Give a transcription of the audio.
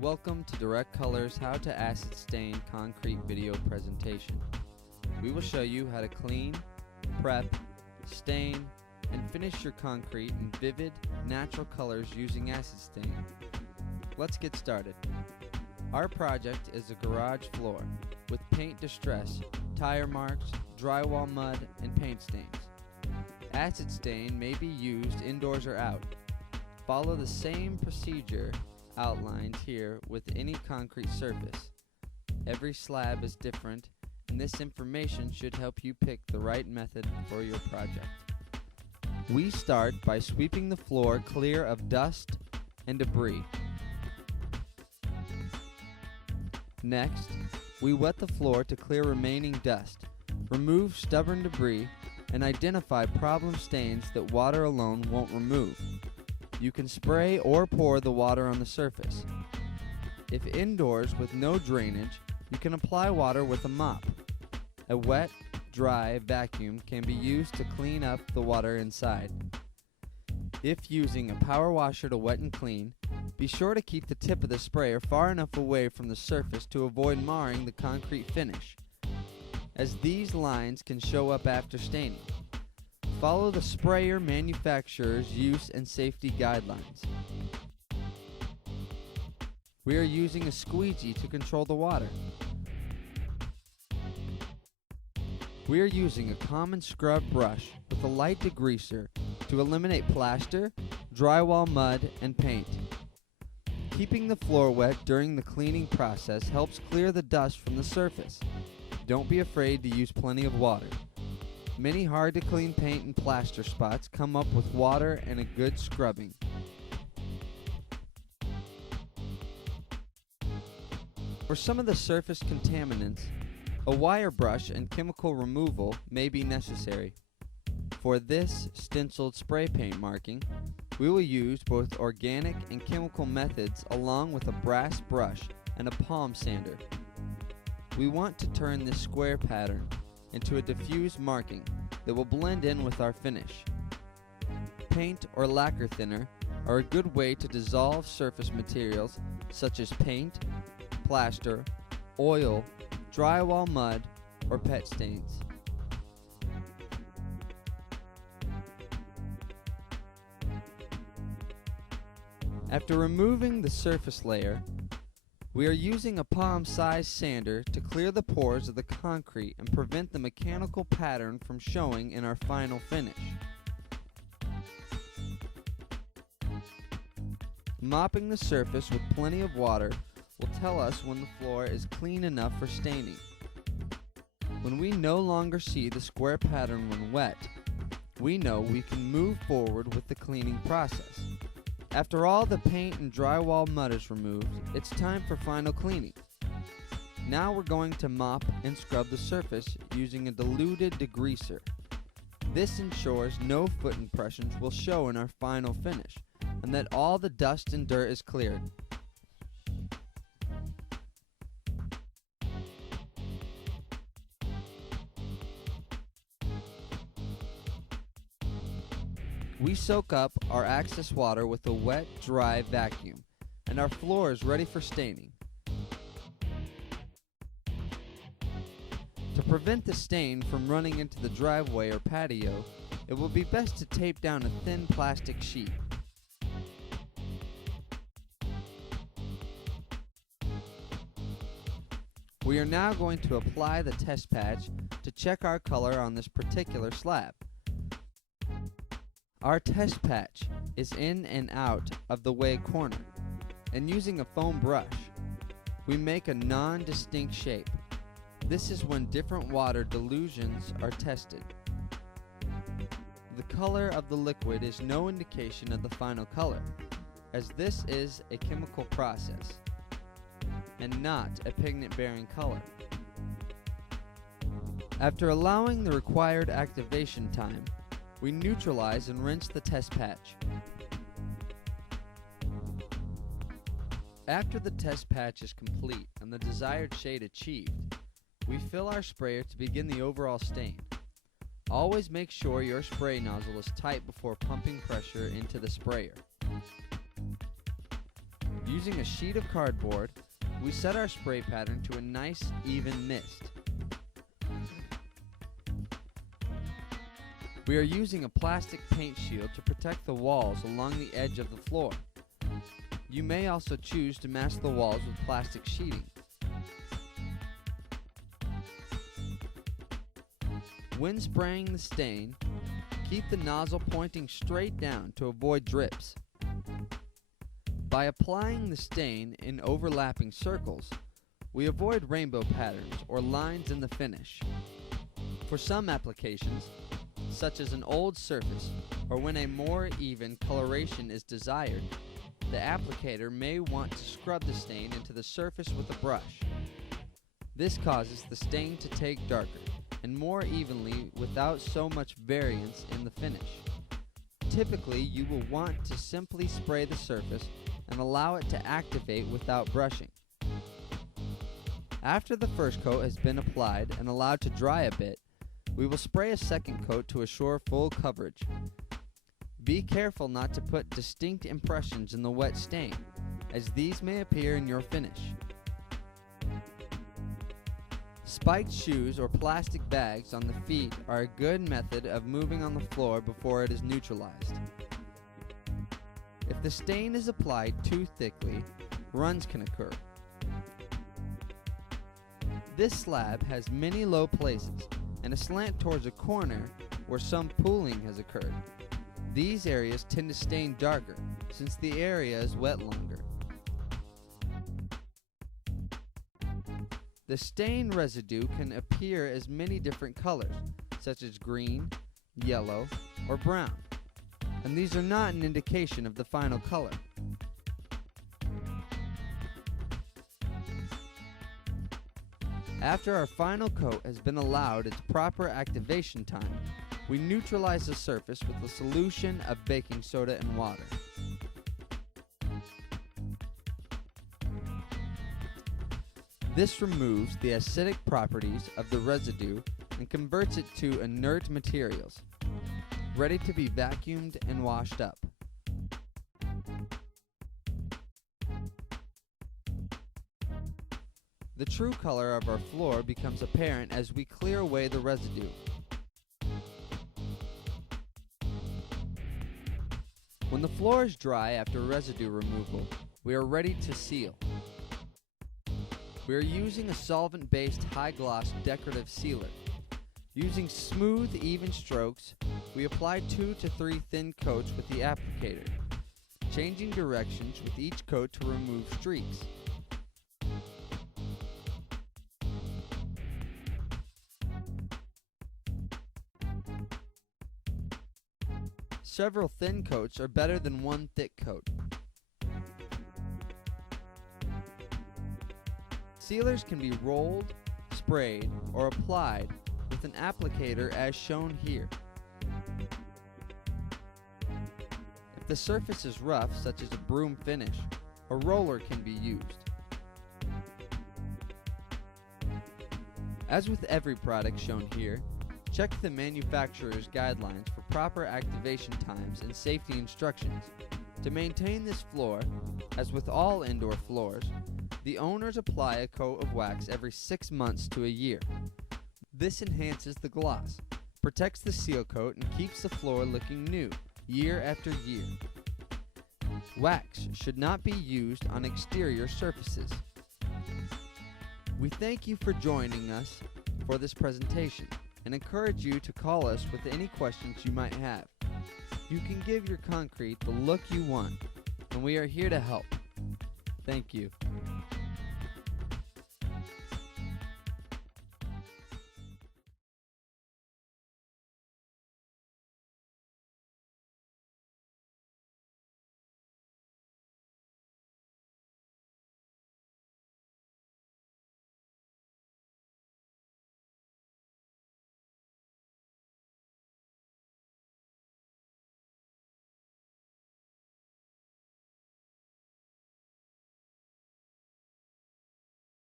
Welcome to Direct Color's How to Acid Stain Concrete video presentation. We will show you how to clean, prep, stain, and finish your concrete in vivid, natural colors using acid stain. Let's get started. Our project is a garage floor with paint distress, tire marks, drywall mud, and paint stains. Acid stain may be used indoors or out. Follow the same procedure outlined here with any concrete surface. Every slab is different, and this information should help you pick the right method for your project. We start by sweeping the floor clear of dust and debris. Next, we wet the floor to clear remaining dust, remove stubborn debris, and identify problem stains that water alone won't remove. You can spray or pour the water on the surface. If indoors with no drainage, you can apply water with a mop. A wet, dry vacuum can be used to clean up the water inside. If using a power washer to wet and clean, be sure to keep the tip of the sprayer far enough away from the surface to avoid marring the concrete finish, as these lines can show up after staining. Follow the sprayer manufacturer's use and safety guidelines. We are using a squeegee to control the water. We are using a common scrub brush with a light degreaser to eliminate plaster, drywall mud, and paint. Keeping the floor wet during the cleaning process helps clear the dust from the surface. Don't be afraid to use plenty of water. Many hard-to-clean paint and plaster spots come up with water and a good scrubbing. For some of the surface contaminants, a wire brush and chemical removal may be necessary. For this stenciled spray paint marking, we will use both organic and chemical methods along with a brass brush and a palm sander. We want to turn this square pattern into a diffuse marking that will blend in with our finish. Paint or lacquer thinner are a good way to dissolve surface materials such as paint, plaster, oil, drywall mud, or pet stains. After removing the surface layer, we are using a palm-sized sander to clear the pores of the concrete and prevent the mechanical pattern from showing in our final finish. Mopping the surface with plenty of water will tell us when the floor is clean enough for staining. When we no longer see the square pattern when wet, we know we can move forward with the cleaning process. After all the paint and drywall mud is removed, it's time for final cleaning. Now we're going to mop and scrub the surface using a diluted degreaser. This ensures no foot impressions will show in our final finish, and that all the dust and dirt is cleared. We soak up our excess water with a wet, dry vacuum, and our floor is ready for staining. To prevent the stain from running into the driveway or patio, it will be best to tape down a thin plastic sheet. We are now going to apply the test patch to check our color on this particular slab. Our test patch is in and out of the way corner, and using a foam brush, we make a non-distinct shape. This is when different water dilutions are tested. The color of the liquid is no indication of the final color, as this is a chemical process and not a pigment-bearing color. After allowing the required activation time, we neutralize and rinse the test patch. After the test patch is complete and the desired shade achieved, we fill our sprayer to begin the overall stain. Always make sure your spray nozzle is tight before pumping pressure into the sprayer. Using a sheet of cardboard, we set our spray pattern to a nice, even mist. We are using a plastic paint shield to protect the walls along the edge of the floor. You may also choose to mask the walls with plastic sheeting. When spraying the stain, keep the nozzle pointing straight down to avoid drips. By applying the stain in overlapping circles, we avoid rainbow patterns or lines in the finish. For some applications, such as an old surface or when a more even coloration is desired, the applicator may want to scrub the stain into the surface with a brush. This causes the stain to take darker and more evenly without so much variance in the finish. Typically, you will want to simply spray the surface and allow it to activate without brushing. After the first coat has been applied and allowed to dry a bit, we will spray a second coat to assure full coverage. Be careful not to put distinct impressions in the wet stain, as these may appear in your finish. Spiked shoes or plastic bags on the feet are a good method of moving on the floor before it is neutralized. If the stain is applied too thickly, runs can occur. This slab has many low places and a slant towards a corner where some pooling has occurred. These areas tend to stain darker since the area is wet longer. The stain residue can appear as many different colors, such as green, yellow, or brown, and these are not an indication of the final color. After our final coat has been allowed its proper activation time, we neutralize the surface with a solution of baking soda and water. This removes the acidic properties of the residue and converts it to inert materials, ready to be vacuumed and washed up. The true color of our floor becomes apparent as we clear away the residue. When the floor is dry after residue removal, we are ready to seal. We are using a solvent-based high-gloss decorative sealer. Using smooth, even strokes, we apply 2 to 3 thin coats with the applicator, changing directions with each coat to remove streaks. Several thin coats are better than one thick coat. Sealers can be rolled, sprayed, or applied with an applicator as shown here. If the surface is rough, such as a broom finish, a roller can be used. As with every product shown here, check the manufacturer's guidelines for proper activation times and safety instructions. To maintain this floor, as with all indoor floors, the owners apply a coat of wax every 6 months to a year. This enhances the gloss, protects the seal coat, and keeps the floor looking new year after year. Wax should not be used on exterior surfaces. We thank you for joining us for this presentation and encourage you to call us with any questions you might have. You can give your concrete the look you want, and we are here to help. Thank you.